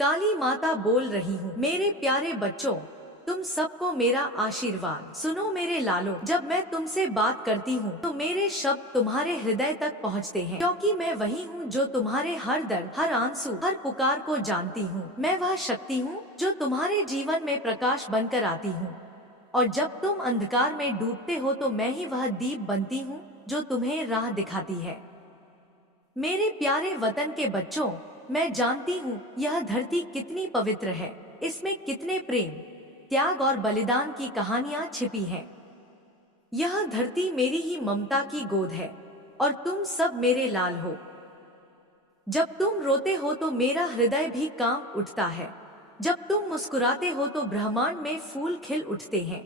काली माता बोल रही हूँ। मेरे प्यारे बच्चों, तुम सबको मेरा आशीर्वाद। सुनो मेरे लालो, जब मैं तुमसे बात करती हूँ तो मेरे शब्द तुम्हारे हृदय तक पहुँचते हैं, क्योंकि मैं वही हूँ जो तुम्हारे हर दर्द, हर आंसू, हर पुकार को जानती हूँ। मैं वह शक्ति हूँ जो तुम्हारे जीवन में प्रकाश बनकर आती हूँ, और जब तुम अंधकार में डूबते हो तो मैं ही वह दीप बनती हूँ जो तुम्हें राह दिखाती है। मेरे प्यारे वतन के बच्चों, मैं जानती हूँ यह धरती कितनी पवित्र है। इसमें कितने प्रेम, त्याग और बलिदान की कहानियां छिपी हैं। यह धरती मेरी ही ममता की गोद है, और तुम सब मेरे लाल हो। जब तुम रोते हो तो मेरा हृदय भी कांप उठता है। जब तुम मुस्कुराते हो तो ब्रह्मांड में फूल खिल उठते हैं।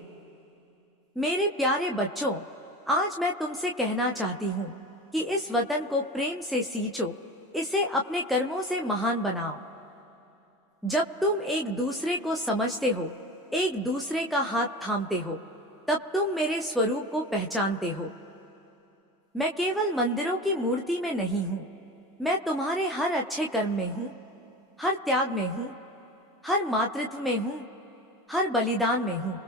मेरे प्यारे बच्चों, आज मैं तुमसे कहना चाहती हूँ कि इस वतन को प्रेम से सींचो, इसे अपने कर्मों से महान बनाओ। जब तुम एक दूसरे को समझते हो, एक दूसरे का हाथ थामते हो, तब तुम मेरे स्वरूप को पहचानते हो। मैं केवल मंदिरों की मूर्ति में नहीं हूँ, मैं तुम्हारे हर अच्छे कर्म में हूँ, हर त्याग में हूँ, हर मातृत्व में हूँ, हर बलिदान में हूँ।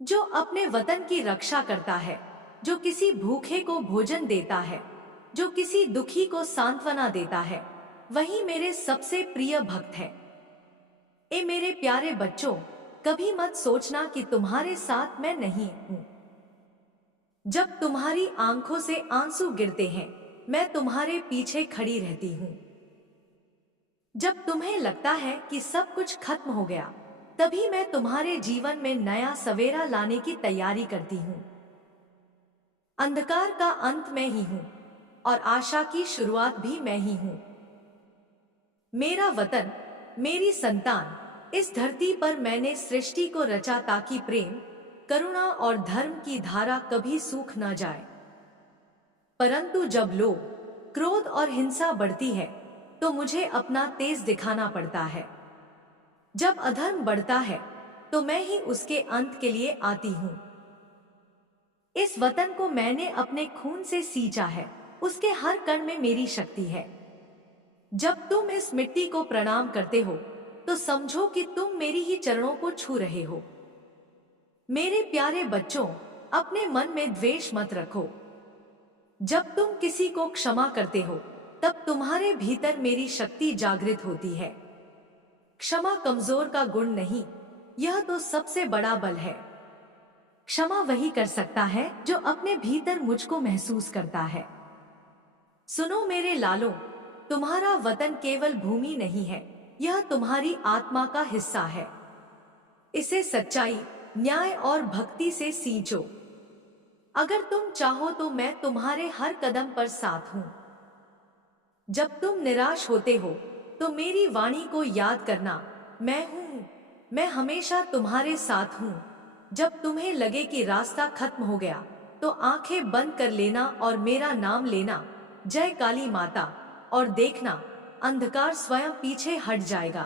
जो अपने वतन की रक्षा करता है, जो किसी भूखे को भोजन देता है, जो किसी दुखी को सांत्वना देता है, वही मेरे सबसे प्रिय भक्त है। ए मेरे प्यारे बच्चों, कभी मत सोचना कि तुम्हारे साथ मैं नहीं हूं। जब तुम्हारी आंखों से आंसू गिरते हैं, मैं तुम्हारे पीछे खड़ी रहती हूँ। जब तुम्हें लगता है कि सब कुछ खत्म हो गया, तभी मैं तुम्हारे जीवन में नया सवेरा लाने की तैयारी करती हूँ। अंधकार का अंत मैं ही हूँ, और आशा की शुरुआत भी मैं ही हूँ। मेरा वतन, मेरी संतान, इस धरती पर मैंने सृष्टि को रचा ताकि प्रेम, करुणा और धर्म की धारा कभी सूख न जाए। परंतु जब लोभ, क्रोध और हिंसा बढ़ती है, तो मुझे अपना तेज दिखाना पड़ता है। जब अधर्म बढ़ता है, तो मैं ही उसके अंत के लिए आती हूँ। इस वतन को मैंने अपने खून से सींचा है, उसके हर कण में मेरी शक्ति है। जब तुम इस मिट्टी को प्रणाम करते हो, तो समझो कि तुम मेरी ही चरणों को छू रहे हो। मेरे प्यारे बच्चों, अपने मन में द्वेष मत रखो। जब तुम किसी को क्षमा करते हो, तब तुम्हारे भीतर मेरी शक्ति जागृत होती है। क्षमा कमजोर का गुण नहीं, यह तो सबसे बड़ा बल है। क्षमा वही कर सकता है जो अपने भीतर मुझको महसूस करता है। सुनो मेरे लालों, तुम्हारा वतन केवल भूमि नहीं है, यह तुम्हारी आत्मा का हिस्सा है। इसे सच्चाई, न्याय और भक्ति से सींचो। अगर तुम चाहो तो मैं तुम्हारे हर कदम पर साथ हूं। जब तुम निराश होते हो, तो मेरी वाणी को याद करना, मैं हूं, मैं हमेशा तुम्हारे साथ हूं। जब तुम्हें लगे कि रास्ता खत्म हो गया, तो आंखें बंद कर लेना और मेरा नाम लेना, जय काली माता, और देखना, अंधकार स्वयं पीछे हट जाएगा।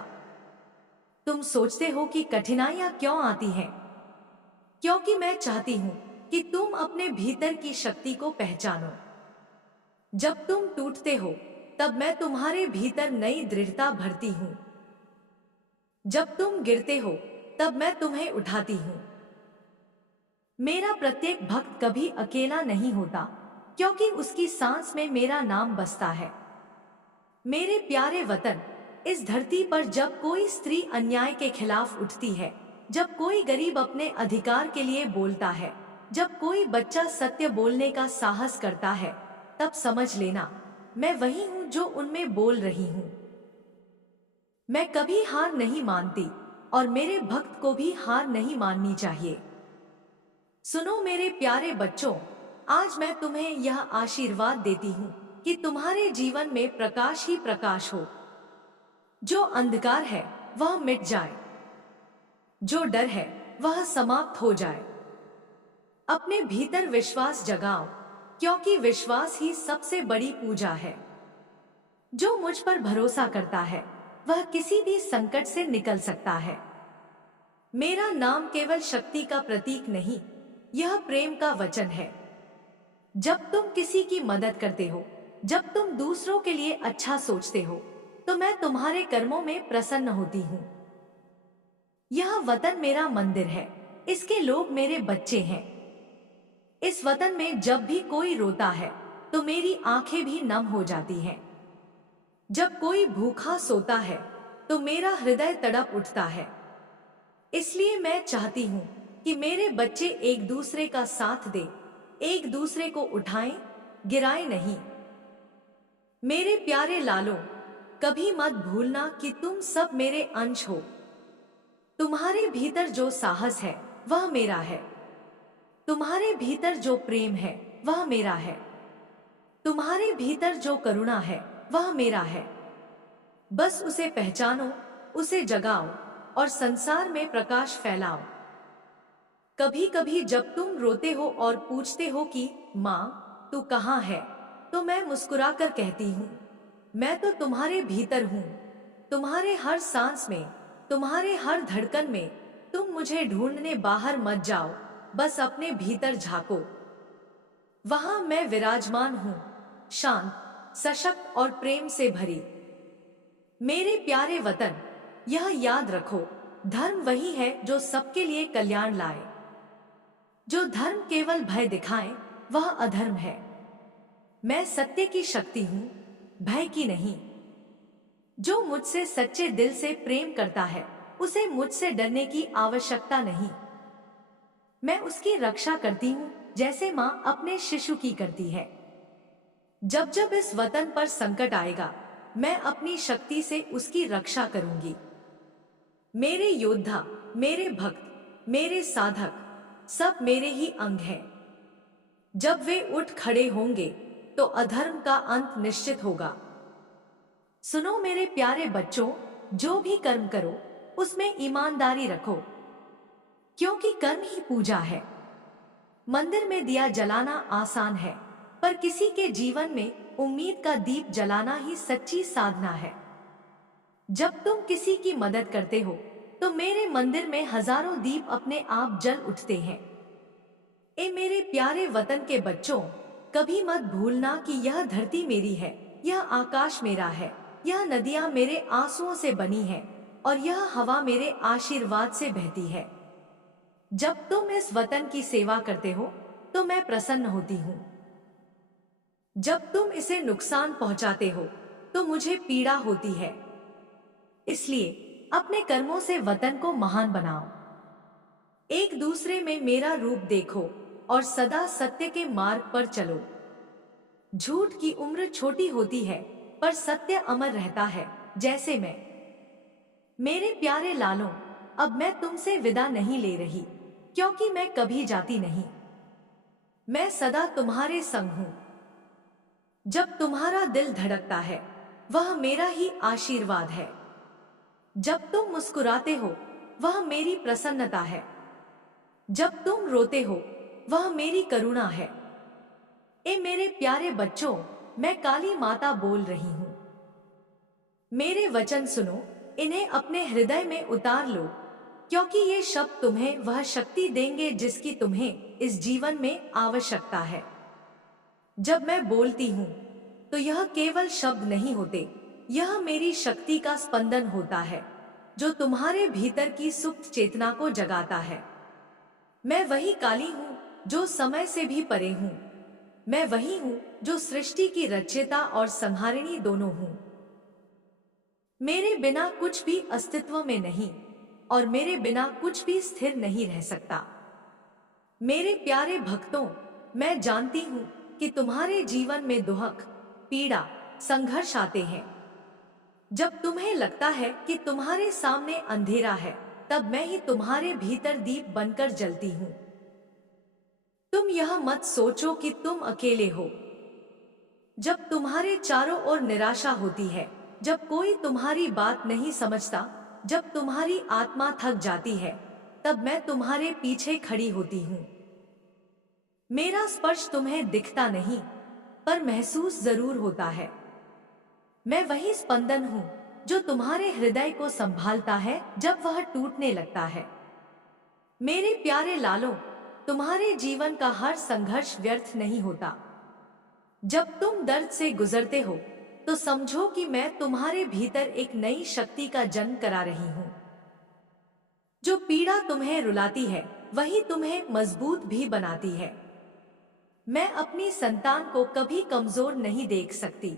तुम सोचते हो कि कठिनाइयां क्यों आती हैं? क्योंकि मैं चाहती हूं कि तुम अपने भीतर की शक्ति को पहचानो। जब तुम टूटते हो, तब मैं तुम्हारे भीतर नई दृढ़ता भरती हूं। जब तुम गिरते हो, तब मैं तुम्हें उठाती हूं। मेरा प्रत्येक भक्त कभी अकेला नहीं होता, क्योंकि उसकी सांस में मेरा नाम बसता है। मेरे प्यारे वतन, इस धरती पर जब कोई स्त्री अन्याय के खिलाफ उठती है, जब कोई गरीब अपने अधिकार के लिए बोलता है, जब कोई बच्चा सत्य बोलने का साहस करता है, तब समझ लेना, मैं वही हूं जो उनमें बोल रही हूं। मैं कभी हार नहीं मानती, और मेरे भक्त को भी हार नहीं माननी चाहिए। सुनो मेरे प्यारे बच्चों, आज मैं तुम्हें यह आशीर्वाद देती हूँ कि तुम्हारे जीवन में प्रकाश ही प्रकाश हो। जो अंधकार है वह मिट जाए, जो डर है वह समाप्त हो जाए। अपने भीतर विश्वास जगाओ, क्योंकि विश्वास ही सबसे बड़ी पूजा है। जो मुझ पर भरोसा करता है, वह किसी भी संकट से निकल सकता है। मेरा नाम केवल शक्ति का प्रतीक नहीं, यह प्रेम का वचन है। जब तुम किसी की मदद करते हो, जब तुम दूसरों के लिए अच्छा सोचते हो, तो मैं तुम्हारे कर्मों में प्रसन्न होती हूँ। यह वतन मेरा मंदिर है, इसके लोग मेरे बच्चे हैं। इस वतन में जब भी कोई रोता है तो मेरी आंखें भी नम हो जाती हैं। जब कोई भूखा सोता है तो मेरा हृदय तड़प उठता है। इसलिए मैं चाहती हूँ कि मेरे बच्चे एक दूसरे का साथ दे, एक दूसरे को उठाएं, गिराएं नहीं। मेरे प्यारे लालों, कभी मत भूलना कि तुम सब मेरे अंश हो। तुम्हारे भीतर जो साहस है वह मेरा है। तुम्हारे भीतर जो प्रेम है वह मेरा है। तुम्हारे भीतर जो करुणा है वह मेरा है। बस उसे पहचानो, उसे जगाओ और संसार में प्रकाश फैलाओ। कभी कभी जब तुम रोते हो और पूछते हो कि माँ तू कहाँ है, तो मैं मुस्कुराकर कहती हूँ, मैं तो तुम्हारे भीतर हूँ। तुम्हारे हर सांस में, तुम्हारे हर धड़कन में। तुम मुझे ढूंढने बाहर मत जाओ, बस अपने भीतर झांको। वहां मैं विराजमान हूँ, शांत, सशक्त और प्रेम से भरी। मेरे प्यारे वतन, यह याद रखो, धर्म वही है जो सबके लिए कल्याण लाए। जो धर्म केवल भय दिखाए वह अधर्म है। मैं सत्य की शक्ति हूँ, भय की नहीं। जो मुझसे सच्चे दिल से प्रेम करता है उसे मुझसे डरने की आवश्यकता नहीं। मैं उसकी रक्षा करती हूँ जैसे माँ अपने शिशु की करती है। जब जब इस वतन पर संकट आएगा, मैं अपनी शक्ति से उसकी रक्षा करूंगी। मेरे योद्धा, मेरे भक्त, मेरे साधक सब मेरे ही अंग हैं। जब वे उठ खड़े होंगे तो अधर्म का अंत निश्चित होगा। सुनो मेरे प्यारे बच्चों, जो भी कर्म करो उसमें ईमानदारी रखो, क्योंकि कर्म ही पूजा है। मंदिर में दिया जलाना आसान है, पर किसी के जीवन में उम्मीद का दीप जलाना ही सच्ची साधना है। जब तुम किसी की मदद करते हो तो मेरे मंदिर में हजारों दीप अपने आप जल उठते हैं। ए मेरे प्यारे वतन के बच्चों, कभी मत भूलना कि यह धरती मेरी है, यह आकाश मेरा है, यह नदियां मेरे आंसुओं से बनी है और यह हवा मेरे आशीर्वाद से बहती है। जब तुम इस वतन की सेवा करते हो तो मैं प्रसन्न होती हूँ। जब तुम इसे नुकसान पहुंचाते हो तो मुझे पीड़ा होती है। इसलिए अपने कर्मों से वतन को महान बनाओ। एक दूसरे में मेरा रूप देखो और सदा सत्य के मार्ग पर चलो। झूठ की उम्र छोटी होती है पर सत्य अमर रहता है, जैसे मैं। मेरे प्यारे लालों, अब मैं तुमसे विदा नहीं ले रही, क्योंकि मैं कभी जाती नहीं। मैं सदा तुम्हारे संग हूं। जब तुम्हारा दिल धड़कता है वह मेरा ही आशीर्वाद है। जब तुम मुस्कुराते हो वह मेरी प्रसन्नता है। जब तुम रोते हो वह मेरी करुणा है। ए मेरे प्यारे बच्चों, मैं काली माता बोल रही हूं। मेरे वचन सुनो, इन्हें अपने हृदय में उतार लो, क्योंकि ये शब्द तुम्हें वह शक्ति देंगे जिसकी तुम्हें इस जीवन में आवश्यकता है। जब मैं बोलती हूँ तो यह केवल शब्द नहीं होते, यह मेरी शक्ति का स्पंदन होता है जो तुम्हारे भीतर की सुप्त चेतना को जगाता है। मैं वही काली हूँ जो समय से भी परे हूँ। मैं वही हूँ जो सृष्टि की रचयिता और संहारिणी दोनों हूँ। मेरे बिना कुछ भी अस्तित्व में नहीं और मेरे बिना कुछ भी स्थिर नहीं रह सकता। मेरे प्यारे भक्तों, मैं जानती हूँ कि तुम्हारे जीवन में दुख, पीड़ा, संघर्ष आते हैं। जब तुम्हें लगता है कि तुम्हारे सामने अंधेरा है, तब मैं ही तुम्हारे भीतर दीप बनकर जलती हूँ। तुम यह मत सोचो कि तुम अकेले हो। जब तुम्हारे चारों ओर निराशा होती है, जब कोई तुम्हारी बात नहीं समझता, जब तुम्हारी आत्मा थक जाती है, तब मैं तुम्हारे पीछे खड़ी होती हूँ। मेरा स्पर्श तुम्हें दिखता नहीं, पर महसूस जरूर होता है। मैं वही स्पंदन हूँ जो तुम्हारे हृदय को संभालता है जब वह टूटने लगता है। मेरे प्यारे लालों, तुम्हारे जीवन का हर संघर्ष व्यर्थ नहीं होता। जब तुम दर्द से गुजरते हो तो समझो कि मैं तुम्हारे भीतर एक नई शक्ति का जन्म करा रही हूँ। जो पीड़ा तुम्हें रुलाती है वही तुम्हें मजबूत भी बनाती है। मैं अपनी संतान को कभी कमजोर नहीं देख सकती।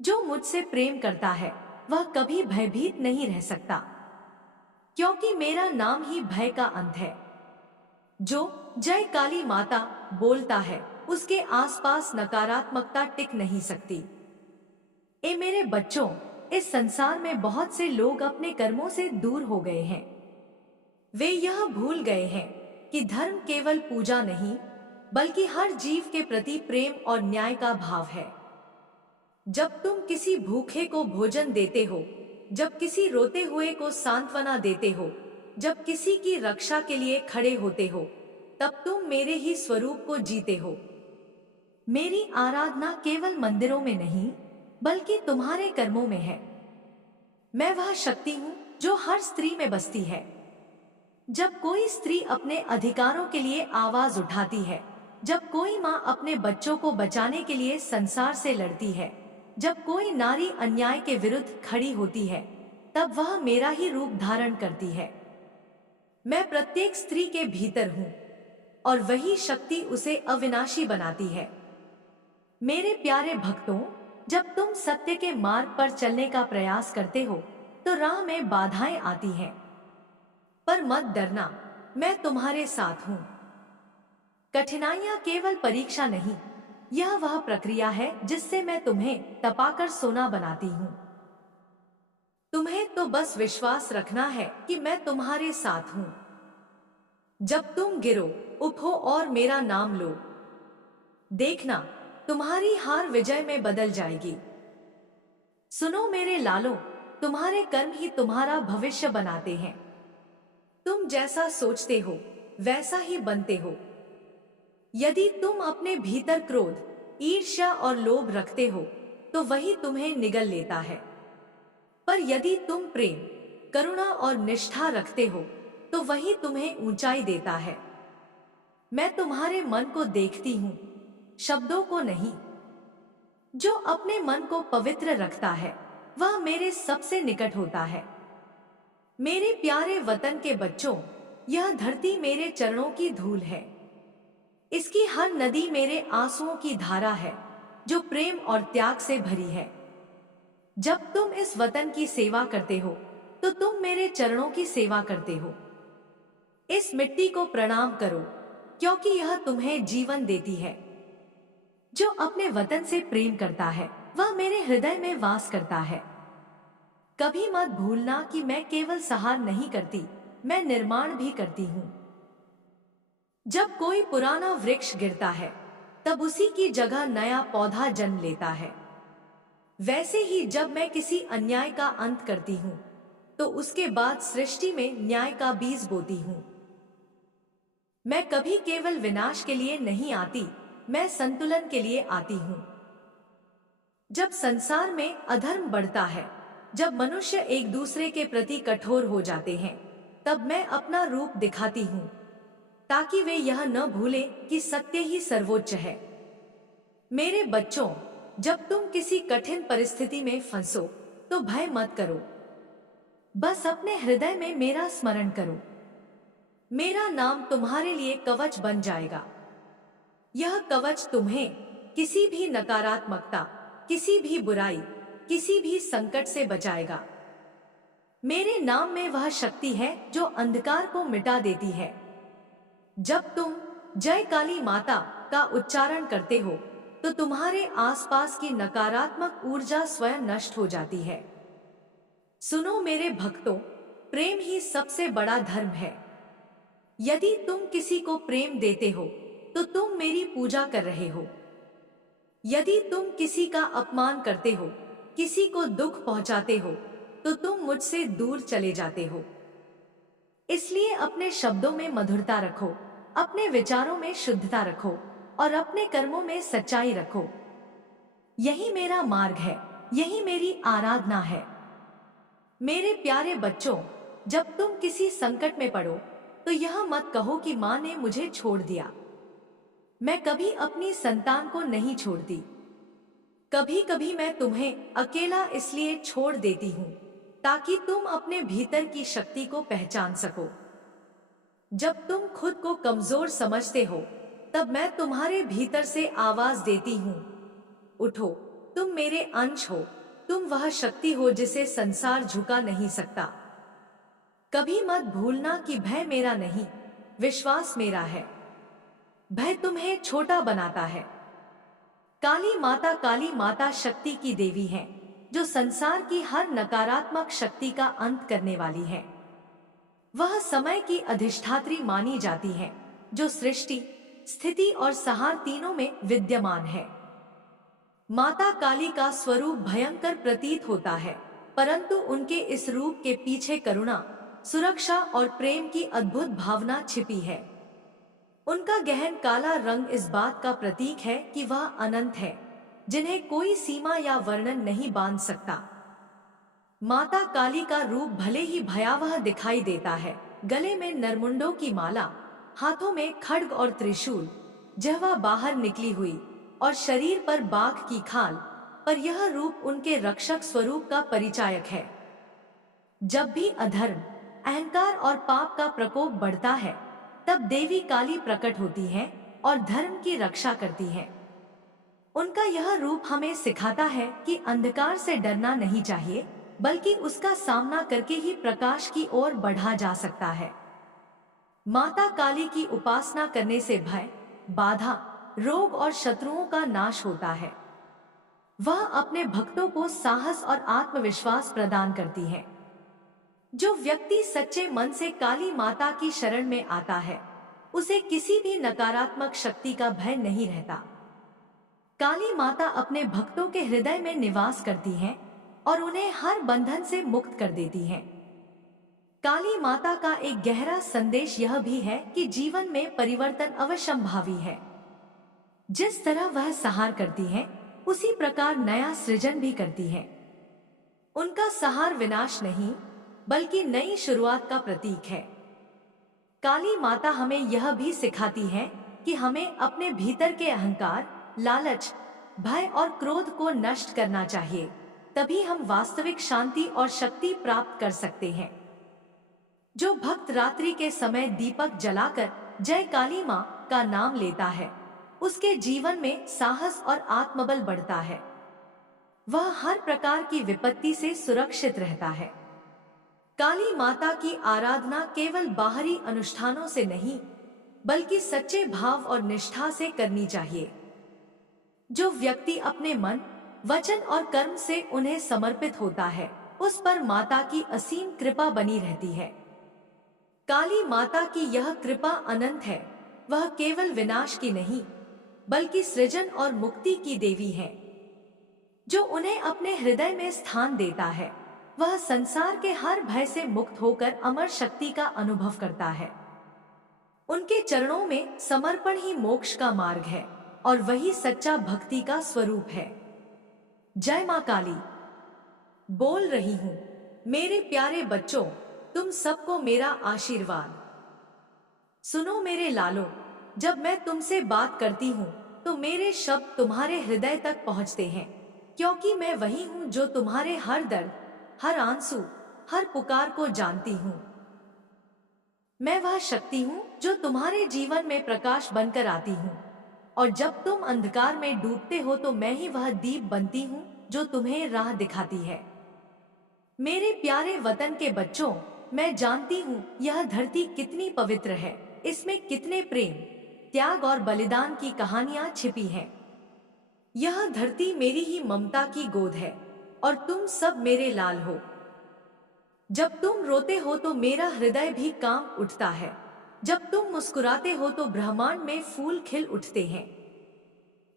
जो मुझसे प्रेम करता है वह कभी भयभीत नहीं रह सकता, क्योंकि मेरा नाम ही भय का अंत है। जो जय काली माता बोलता है उसके आसपास नकारात्मकता टिक नहीं सकती। ए मेरे बच्चों, इस संसार में बहुत से लोग अपने कर्मों से दूर हो गए हैं। वे यह भूल गए हैं कि धर्म केवल पूजा नहीं, बल्कि हर जीव के प्रति प्रेम और न्याय का भाव है। जब तुम किसी भूखे को भोजन देते हो, जब किसी रोते हुए को सांत्वना देते हो, जब किसी की रक्षा के लिए खड़े होते हो, तब तुम मेरे ही स्वरूप को जीते हो। मेरी आराधना केवल मंदिरों में नहीं, बल्कि तुम्हारे कर्मों में है। मैं वह शक्ति हूँ जो हर स्त्री में बसती है। जब कोई स्त्री अपने अधिकारों के लिए आवाज उठाती है, जब कोई माँ अपने बच्चों को बचाने के लिए संसार से लड़ती है, जब कोई नारी अन्याय के विरुद्ध खड़ी होती है, तब वह मेरा ही रूप धारण करती है। मैं प्रत्येक स्त्री के भीतर हूँ और वही शक्ति उसे अविनाशी बनाती है। मेरे प्यारे भक्तों, जब तुम सत्य के मार्ग पर चलने का प्रयास करते हो तो राह में बाधाएं आती हैं, पर मत डरना, मैं तुम्हारे साथ हूँ। कठिनाइयां केवल परीक्षा नहीं, यह वह प्रक्रिया है जिससे मैं तुम्हें तपाकर सोना बनाती हूँ। तुम्हें तो बस विश्वास रखना है कि मैं तुम्हारे साथ हूँ। जब तुम गिरो, उठो और मेरा नाम लो। देखना, तुम्हारी हार विजय में बदल जाएगी। सुनो मेरे लालो, तुम्हारे कर्म ही तुम्हारा भविष्य बनाते हैं। तुम जैसा सोचते हो वैसा ही बनते हो। यदि तुम अपने भीतर क्रोध, ईर्ष्या और लोभ रखते हो तो वही तुम्हें निगल लेता है। पर यदि तुम प्रेम, करुणा और निष्ठा रखते हो तो वही तुम्हें ऊंचाई देता है। मैं तुम्हारे मन को देखती हूँ, शब्दों को नहीं। जो अपने मन को पवित्र रखता है वह मेरे सबसे निकट होता है। मेरे प्यारे वतन के बच्चों, यह धरती मेरे चरणों की धूल है। इसकी हर नदी मेरे आंसुओं की धारा है, जो प्रेम और त्याग से भरी है। जब तुम इस वतन की सेवा करते हो तो तुम मेरे चरणों की सेवा करते हो। इस मिट्टी को प्रणाम करो, क्योंकि यह तुम्हें जीवन देती है। जो अपने वतन से प्रेम करता है वह मेरे हृदय में वास करता है। कभी मत भूलना कि मैं केवल सहार नहीं करती, मैं निर्माण भी करती हूँ। जब कोई पुराना वृक्ष गिरता है तब उसी की जगह नया पौधा जन्म लेता है। वैसे ही जब मैं किसी अन्याय का अंत करती हूँ तो उसके बाद सृष्टि में न्याय का बीज बोती हूँ। मैं कभी केवल विनाश के लिए नहीं आती, मैं संतुलन के लिए आती हूँ। जब संसार में अधर्म बढ़ता है, जब मनुष्य एक दूसरे के प्रति कठोर हो जाते हैं, तब मैं अपना रूप दिखाती हूँ, ताकि वे यह न भूलें कि सत्य ही सर्वोच्च है। मेरे बच्चों, जब तुम किसी कठिन परिस्थिति में फंसो तो भय मत करो। बस अपने हृदय में मेरा स्मरण करो। मेरा नाम तुम्हारे लिए कवच बन जाएगा। यह कवच तुम्हें किसी भी नकारात्मकता, किसी भी बुराई, किसी भी संकट से बचाएगा। मेरे नाम में वह शक्ति है जो अंधकार को मिटा देती है। जब तुम जय काली माता का उच्चारण करते हो तो तुम्हारे आसपास की नकारात्मक ऊर्जा स्वयं नष्ट हो जाती है। सुनो मेरे भक्तों, प्रेम ही सबसे बड़ा धर्म है। यदि तुम किसी को प्रेम देते हो तो तुम मेरी पूजा कर रहे हो। यदि तुम किसी का अपमान करते हो, किसी को दुख पहुंचाते हो, तो तुम मुझसे दूर चले जाते हो। इसलिए अपने शब्दों में मधुरता रखो, अपने विचारों में शुद्धता रखो और अपने कर्मों में सच्चाई रखो। यही मेरा मार्ग है, यही मेरी आराधना है। मेरे प्यारे बच्चों, जब तुम किसी संकट में पड़ो तो यह मत कहो कि माँ ने मुझे छोड़ दिया। मैं कभी अपनी संतान को नहीं छोड़ती। कभी कभी मैं तुम्हें अकेला इसलिए छोड़ देती हूँ ताकि तुम अपने भीतर की शक्ति को पहचान सको। जब तुम खुद को कमजोर समझते हो, तब मैं तुम्हारे भीतर से आवाज देती हूँ, उठो, तुम मेरे अंश हो, तुम वह शक्ति हो जिसे संसार झुका नहीं सकता। कभी मत भूलना कि भय मेरा नहीं, विश्वास मेरा है। भय तुम्हें छोटा बनाता है। काली माता शक्ति की देवी है, जो संसार की हर नकारात्मक शक्ति का अंत करने वाली है। वह समय की अधिष्ठात्री मानी जाती है, जो सृष्टि, स्थिति और संहार तीनों में विद्यमान है। माता काली का स्वरूप भयंकर प्रतीत होता है, परंतु उनके इस रूप के पीछे करुणा, सुरक्षा और प्रेम की अद्भुत भावना छिपी है। उनका गहन काला रंग इस बात का प्रतीक है कि वह अनंत है, जिन्हें कोई सीमा या वर्णन नहीं बांध सकता। माता काली का रूप भले ही भयावह दिखाई देता है, गले में नरमुंडों की माला, हाथों में खड्ग और त्रिशूल, जिह्वा बाहर निकली हुई और शरीर पर बाघ की खाल, पर यह रूप उनके रक्षक स्वरूप का परिचायक है। जब भी अधर्म, अहंकार और पाप का प्रकोप बढ़ता है, तब देवी काली प्रकट होती हैं और धर्म की रक्षा करती हैं। उनका यह रूप हमें सिखाता है कि अंधकार से डरना नहीं चाहिए, बल्कि उसका सामना करके ही प्रकाश की ओर बढ़ा जा सकता है। माता काली की उपासना करने से भय, बाधा, रोग और शत्रुओं का नाश होता है। वह अपने भक्तों को साहस और आत्मविश्वास प्रदान करती है। जो व्यक्ति सच्चे मन से काली माता की शरण में आता है, उसे किसी भी नकारात्मक शक्ति का भय नहीं रहता। काली माता अपने भक्तों के हृदय में निवास करती हैं और उन्हें हर बंधन से मुक्त कर देती हैं। काली माता का एक गहरा संदेश यह भी है कि जीवन में परिवर्तन अवश्यंभावी है। जिस तरह वह संहार करती हैं, उसी प्रकार नया सृजन भी करती हैं। उनका संहार विनाश नहीं, बल्कि नई शुरुआत का प्रतीक है। काली माता हमें यह भी सिखाती है कि हमें अपने भीतर के अहंकार, लालच, भय और क्रोध को नष्ट करना चाहिए, तभी हम वास्तविक शांति और शक्ति प्राप्त कर सकते हैं। जो भक्त रात्रि के समय दीपक जलाकर जय काली माँ का नाम लेता है, उसके जीवन में साहस और आत्मबल बढ़ता है। वह हर प्रकार की विपत्ति से सुरक्षित रहता है। काली माता की आराधना केवल बाहरी अनुष्ठानों से नहीं, बल्कि सच्चे भाव और निष्ठा से करनी चाहिए। जो व्यक्ति अपने मन, वचन और कर्म से उन्हें समर्पित होता है, उस पर माता की असीम कृपा बनी रहती है। काली माता की यह कृपा अनंत है। वह केवल विनाश की नहीं, बल्कि सृजन और मुक्ति की देवी है। जो उन्हें अपने हृदय में स्थान देता है, वह संसार के हर भय से मुक्त होकर अमर शक्ति का अनुभव करता है। उनके चरणों में समर्पण ही मोक्ष का मार्ग है और वही सच्चा भक्ति का स्वरूप है। जय मां काली। बोल रही हूँ मेरे प्यारे बच्चों, तुम सबको मेरा आशीर्वाद। सुनो मेरे लालो, जब मैं तुमसे बात करती हूँ तो मेरे शब्द तुम्हारे हृदय तक पहुँचते हैं, क्योंकि मैं वही हूँ जो तुम्हारे हर दर्द, हर आंसू, हर पुकार को जानती हूँ। मैं वह शक्ति हूँ जो तुम्हारे जीवन में प्रकाश बनकर आती हूँ, और जब तुम अंधकार में डूबते हो तो मैं ही वह दीप बनती हूँ जो तुम्हें राह दिखाती है। मेरे प्यारे वतन के बच्चों, मैं जानती हूँ यह धरती कितनी पवित्र है, इसमें कितने प्रेम, त्याग और बलिदान की कहानियां छिपी हैं। यह धरती मेरी ही ममता की गोद है और तुम सब मेरे लाल हो। जब तुम रोते हो तो मेरा हृदय भी कांप उठता है, जब तुम मुस्कुराते हो तो ब्रह्मांड में फूल खिल उठते हैं।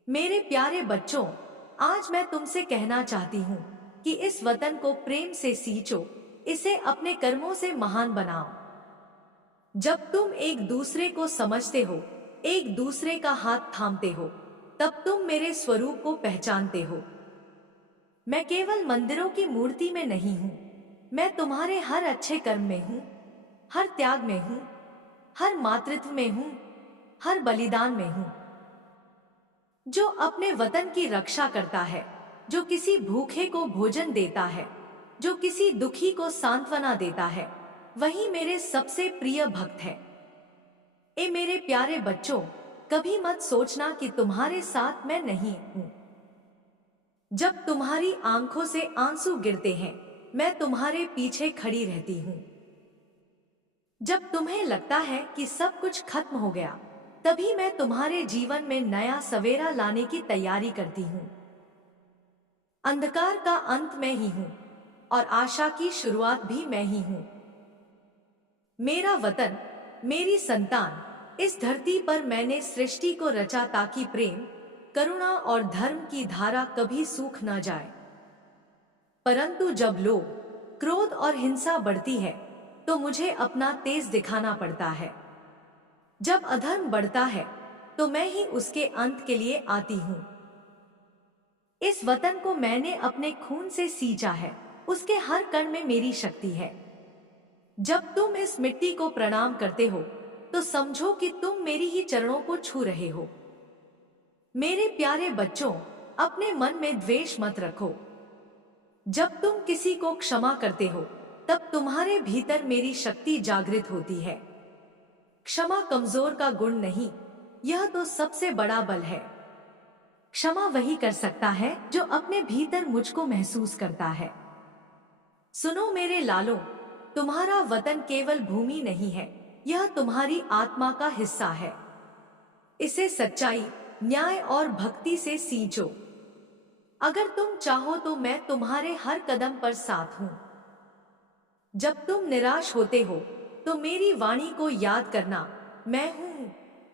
मेरे प्यारे बच्चों, आज मैं तुमसे कहना चाहती हूँ कि इस वतन को प्रेम से सींचो, इसे अपने कर्मों से महान बनाओ। जब तुम एक दूसरे को समझते हो, एक दूसरे का हाथ थामते हो, तब तुम मेरे स्वरूप को पहचानते हो। मैं केवल मंदिरों की मूर्ति में नहीं हूँ, मैं तुम्हारे हर अच्छे कर्म में हूँ, हर त्याग में हूँ, हर मातृत्व में हूँ, हर बलिदान में हूँ। जो अपने वतन की रक्षा करता है, जो किसी भूखे को भोजन देता है, जो किसी दुखी को सांत्वना देता है, वही मेरे सबसे प्रिय भक्त है। ए मेरे प्यारे बच्चों, कभी मत सोचना कि तुम्हारे साथ मैं नहीं हूं। जब तुम्हारी आंखों से आंसू गिरते हैं, मैं तुम्हारे पीछे खड़ी रहती हूं। जब तुम्हें लगता है कि सब कुछ खत्म हो गया, तभी मैं तुम्हारे जीवन में नया सवेरा लाने की तैयारी करती हूं। अंधकार का अंत मैं ही हूं और आशा की शुरुआत भी मैं ही हूं। मेरा वतन, मेरी संतान, इस धरती पर मैंने सृष्टि को रचा ताकि प्रेम, करुणा और धर्म की धारा कभी सूख न जाए। परंतु जब लोभ, क्रोध और हिंसा बढ़ती है, तो मुझे अपना तेज दिखाना पड़ता है। जब अधर्म बढ़ता है, तो मैं ही उसके अंत के लिए आती हूं। इस वतन को मैंने अपने खून से सींचा है, उसके हर कण में मेरी शक्ति है। जब तुम इस मिट्टी को प्रणाम करते हो, तो समझो कि तुम मेरी ही चरणों को छू रहे हो। मेरे प्यारे बच्चों, अपने मन में द्वेष मत रखो। जब तुम किसी को क्षमा करते हो, तब तुम्हारे भीतर मेरी शक्ति जागृत होती है। क्षमा कमजोर का गुण नहीं, यह तो सबसे बड़ा बल है। क्षमा वही कर सकता है जो अपने भीतर मुझको महसूस करता है। सुनो मेरे लालों, तुम्हारा वतन केवल भूमि नहीं है, यह तुम्हारी आत्मा का हिस्सा है। इसे सच्चाई, न्याय और भक्ति से सींचो। अगर तुम चाहो तो मैं तुम्हारे हर कदम पर साथ हूं। जब तुम निराश होते हो, तो मेरी वाणी को याद करना, मैं हूं,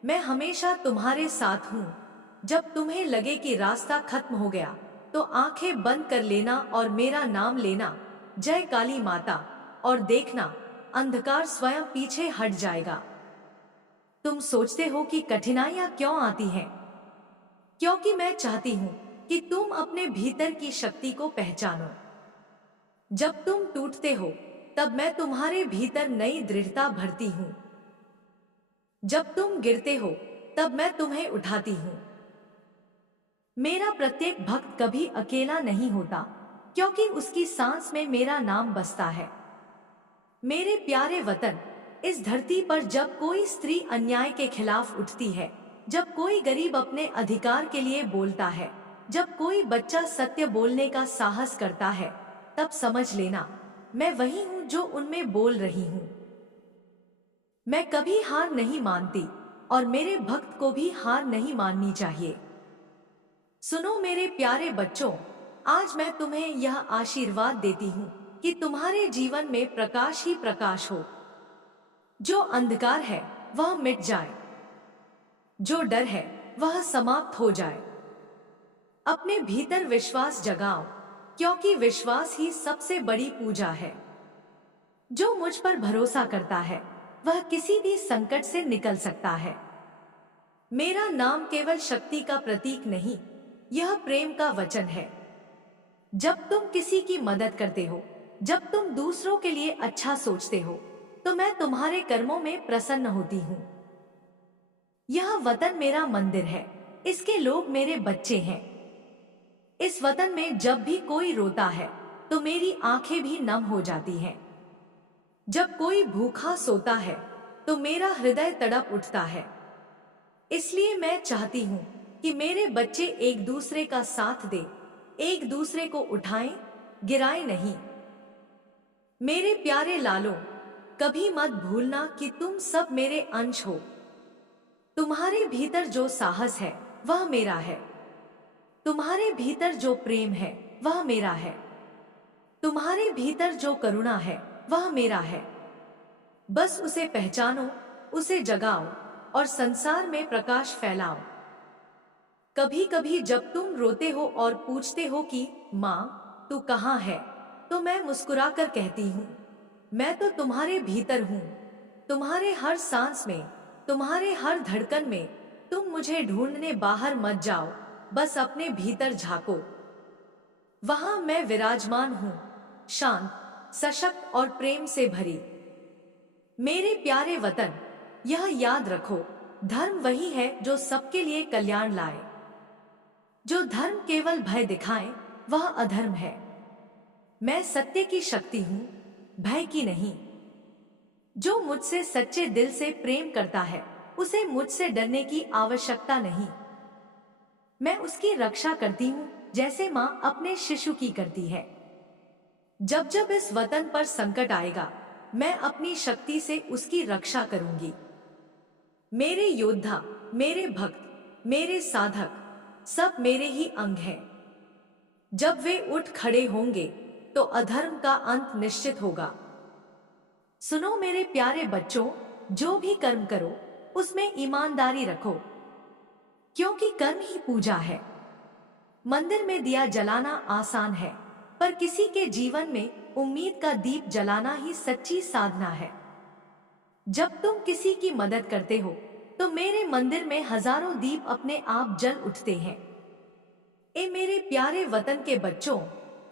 मैं हमेशा तुम्हारे साथ हूं। जब तुम्हें लगे कि रास्ता खत्म हो गया, तो आंखें बंद कर लेना और मेरा नाम लेना, जय काली माता, और देखना अंधकार स्वयं पीछे हट जाएगा। तुम सोचते हो कि कठिनाइयां क्यों आती हैं? क्योंकि मैं चाहती हूं कि तुम अपने भीतर की शक्ति को पहचानो। जब तुम टूटते हो, तब मैं तुम्हारे भीतर नई दृढ़ता भरती हूं। जब तुम गिरते हो, तब मैं तुम्हें उठाती हूं। मेरा प्रत्येक भक्त कभी अकेला नहीं होता, क्योंकि उसकी सांस में मेरा नाम बसता है। मेरे प्यारे वतन, इस धरती पर जब कोई स्त्री अन्याय के खिलाफ उठती है, जब कोई गरीब अपने अधिकार के लिए बोलता है, जब कोई बच्चा सत्य बोलने का साहस करता है, तब समझ लेना, मैं वही हूं जो उनमें बोल रही हूं। मैं कभी हार नहीं मानती और मेरे भक्त को भी हार नहीं माननी चाहिए। सुनो मेरे प्यारे बच्चों, आज मैं तुम्हें यह आशीर्वाद देती हूं कि तुम्हारे जीवन में प्रकाश ही प्रकाश हो। जो अंधकार है वह मिट जाए, जो डर है वह समाप्त हो जाए। अपने भीतर विश्वास जगाओ, क्योंकि विश्वास ही सबसे बड़ी पूजा है। जो मुझ पर भरोसा करता है, वह किसी भी संकट से निकल सकता है। मेरा नाम केवल शक्ति का प्रतीक नहीं, यह प्रेम का वचन है। जब तुम किसी की मदद करते हो, जब तुम दूसरों के लिए अच्छा सोचते हो, तो मैं तुम्हारे कर्मों में प्रसन्न होती हूँ। यह वतन मेरा मंदिर है, इसके लोग मेरे बच्चे हैं। इस वतन में जब भी कोई रोता है, तो मेरी आंखें भी नम हो जाती हैं। जब कोई भूखा सोता है, तो मेरा हृदय तड़प उठता है। इसलिए मैं चाहती हूँ कि मेरे बच्चे एक दूसरे का साथ दें, एक दूसरे को उठाएं, गिराएं नहीं। मेरे प्यारे लालों, कभी मत भूलना कि तुम सब मेरे अंश हो। तुम्हारे भीतर जो साहस है, वह मेरा है। तुम्हारे भीतर जो प्रेम है, वह मेरा है। तुम्हारे भीतर जो करुणा है, वह मेरा है। बस उसे पहचानो, उसे जगाओ और संसार में प्रकाश फैलाओ। कभी कभी जब तुम रोते हो और पूछते हो कि माँ तू कहाँ है, तो मैं मुस्कुराकर कहती हूँ, मैं तो तुम्हारे भीतर हूँ। तुम्हारे हर सांस में, तुम्हारे हर धड़कन में। तुम मुझे ढूंढने बाहर मत जाओ, बस अपने भीतर झांको। वहां मैं विराजमान हूँ, शांत, सशक्त और प्रेम से भरी। मेरे प्यारे वतन, यह याद रखो, धर्म वही है जो सबके लिए कल्याण लाए। जो धर्म केवल भय दिखाए, वह अधर्म है। मैं सत्य की शक्ति हूँ, भय की नहीं। जो मुझसे सच्चे दिल से प्रेम करता है उसे मुझसे डरने की आवश्यकता नहीं। मैं उसकी रक्षा करती हूँ जैसे माँ अपने शिशु की करती है। जब जब इस वतन पर संकट आएगा मैं अपनी शक्ति से उसकी रक्षा करूंगी। मेरे योद्धा, मेरे भक्त, मेरे साधक सब मेरे ही अंग हैं। जब वे उठ खड़े होंगे तो अधर्म का अंत निश्चित होगा। सुनो मेरे प्यारे बच्चों, जो भी कर्म करो उसमें ईमानदारी रखो, क्योंकि कर्म ही पूजा है। मंदिर में दिया जलाना आसान है, पर किसी के जीवन में उम्मीद का दीप जलाना ही सच्ची साधना है। जब तुम किसी की मदद करते हो तो मेरे मंदिर में हजारों दीप अपने आप जल उठते हैं। ए मेरे प्यारे वतन के बच्चों,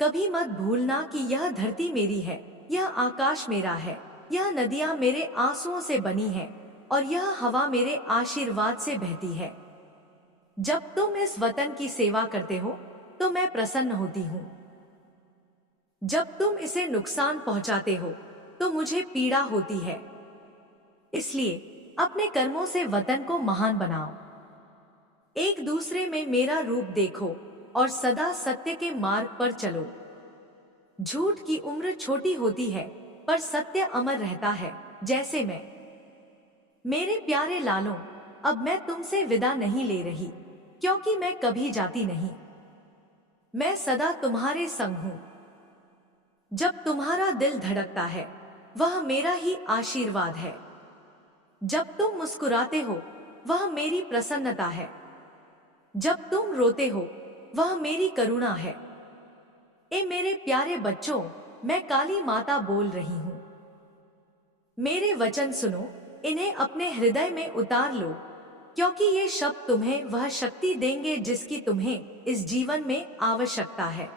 कभी मत भूलना कि यह धरती मेरी है, यह आकाश मेरा है, यह नदियां मेरे आंसुओं से बनी है और यह हवा मेरे आशीर्वाद से बहती है। जब तुम इस वतन की सेवा करते हो तो मैं प्रसन्न होती हूँ। जब तुम इसे नुकसान पहुंचाते हो तो मुझे पीड़ा होती है। इसलिए अपने कर्मों से वतन को महान बनाओ। एक दूसरे में मेरा रूप देखो और सदा सत्य के मार्ग पर चलो। झूठ की उम्र छोटी होती है पर सत्य अमर रहता है, जैसे मैं। मेरे प्यारे लालों, अब मैं तुमसे विदा नहीं ले रही, क्योंकि मैं कभी जाती नहीं। मैं सदा तुम्हारे संग हूं। जब तुम्हारा दिल धड़कता है वह मेरा ही आशीर्वाद है। जब तुम मुस्कुराते हो वह मेरी प्रसन्नता है। जब तुम रोते हो वह मेरी करुणा है। ए मेरे प्यारे बच्चों, मैं काली माता बोल रही हूं। मेरे वचन सुनो, इन्हें अपने हृदय में उतार लो, क्योंकि ये शब्द तुम्हें वह शक्ति देंगे जिसकी तुम्हें इस जीवन में आवश्यकता है।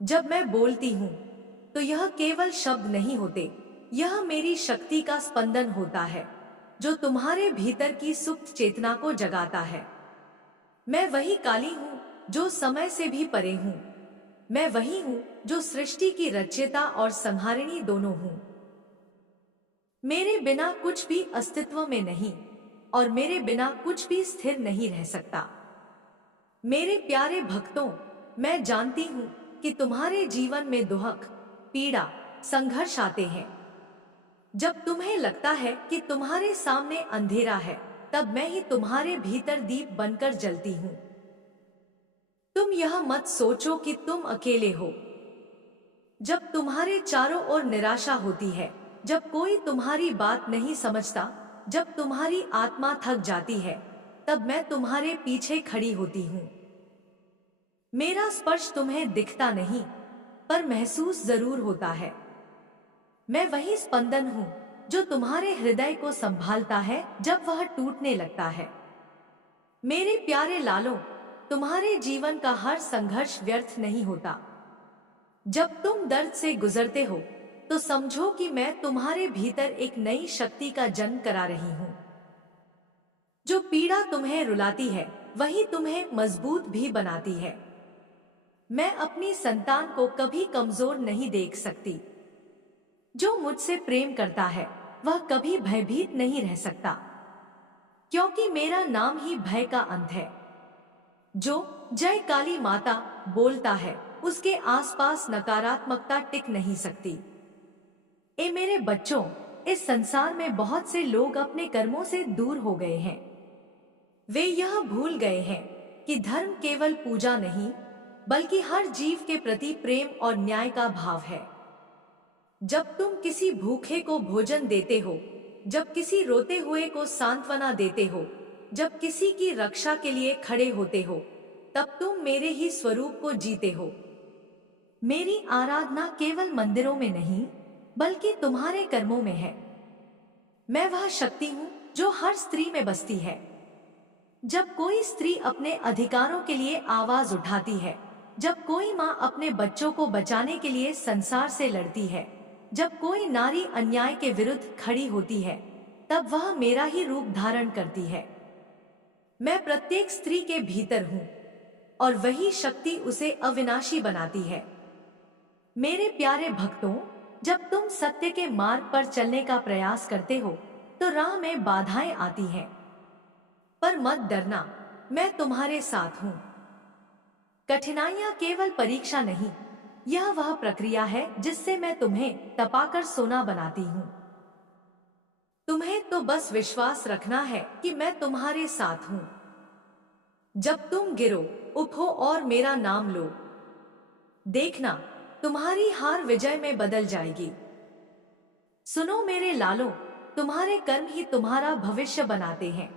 जब मैं बोलती हूँ तो यह केवल शब्द नहीं होते, यह मेरी शक्ति का स्पंदन होता है जो तुम्हारे भीतर की सुप्त चेतना को जगाता है। मैं वही काली हूँ जो समय से भी परे हूँ। मैं वही हूँ जो सृष्टि की रचयिता और संहारिणी दोनों हूँ। मेरे बिना कुछ भी अस्तित्व में नहीं और मेरे बिना कुछ भी स्थिर नहीं रह सकता। मेरे प्यारे भक्तों, मैं जानती हूँ कि तुम्हारे जीवन में दुख, पीड़ा, संघर्ष आते हैं। जब तुम्हें लगता है कि तुम्हारे सामने अंधेरा है, तब मैं ही तुम्हारे भीतर दीप बनकर जलती हूँ। तुम यह मत सोचो कि तुम अकेले हो। जब तुम्हारे चारों ओर निराशा होती है, जब कोई तुम्हारी बात नहीं समझता, जब तुम्हारी आत्मा थक जाती है, तब मैं तुम्हारे पीछे खड़ी होती हूँ। मेरा स्पर्श तुम्हें दिखता नहीं, पर महसूस जरूर होता है। मैं वही स्पंदन हूँ जो तुम्हारे हृदय को संभालता है जब वह टूटने लगता है। मेरे प्यारे लालों, तुम्हारे जीवन का हर संघर्ष व्यर्थ नहीं होता। जब तुम दर्द से गुजरते हो तो समझो कि मैं तुम्हारे भीतर एक नई शक्ति का जन्म करा रही हूँ। जो पीड़ा तुम्हें रुलाती है वही तुम्हें मजबूत भी बनाती है। मैं अपनी संतान को कभी कमजोर नहीं देख सकती। जो मुझसे प्रेम करता है वह कभी भयभीत नहीं रह सकता, क्योंकि मेरा नाम ही भय का अंत है। जो जय काली माता बोलता है उसके आसपास नकारात्मकता टिक नहीं सकती। ए मेरे बच्चों, इस संसार में बहुत से लोग अपने कर्मों से दूर हो गए हैं। वे यह भूल गए हैं कि धर्म केवल पूजा नहीं, बल्कि हर जीव के प्रति प्रेम और न्याय का भाव है। जब तुम किसी भूखे को भोजन देते हो, जब किसी रोते हुए को सांत्वना देते हो, जब किसी की रक्षा के लिए खड़े होते हो, तब तुम मेरे ही स्वरूप को जीते हो। मेरी आराधना केवल मंदिरों में नहीं, बल्कि तुम्हारे कर्मों में है। मैं वह शक्ति हूँ जो हर स्त्री में बसती है। जब कोई स्त्री अपने अधिकारों के लिए आवाज उठाती है, जब कोई माँ अपने बच्चों को बचाने के लिए संसार से लड़ती है, जब कोई नारी अन्याय के विरुद्ध खड़ी होती है, तब वह मेरा ही रूप धारण करती है। मैं प्रत्येक स्त्री के भीतर हूँ। और वही शक्ति उसे अविनाशी बनाती है। मेरे प्यारे भक्तों, जब तुम सत्य के मार्ग पर चलने का प्रयास करते हो तो राह में बाधाएं आती हैं, पर मत डरना, मैं तुम्हारे साथ हूं। कठिनाइयां केवल परीक्षा नहीं, यह वह प्रक्रिया है जिससे मैं तुम्हें तपाकर सोना बनाती हूं। तुम्हें तो बस विश्वास रखना है कि मैं तुम्हारे साथ हूं। जब तुम गिरो, उठो और मेरा नाम लो। देखना, तुम्हारी हार विजय में बदल जाएगी। सुनो मेरे लालों, तुम्हारे कर्म ही तुम्हारा भविष्य बनाते हैं।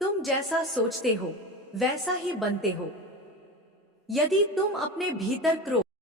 तुम जैसा सोचते हो वैसा ही बनते हो। यदि तुम अपने भीतर क्रोध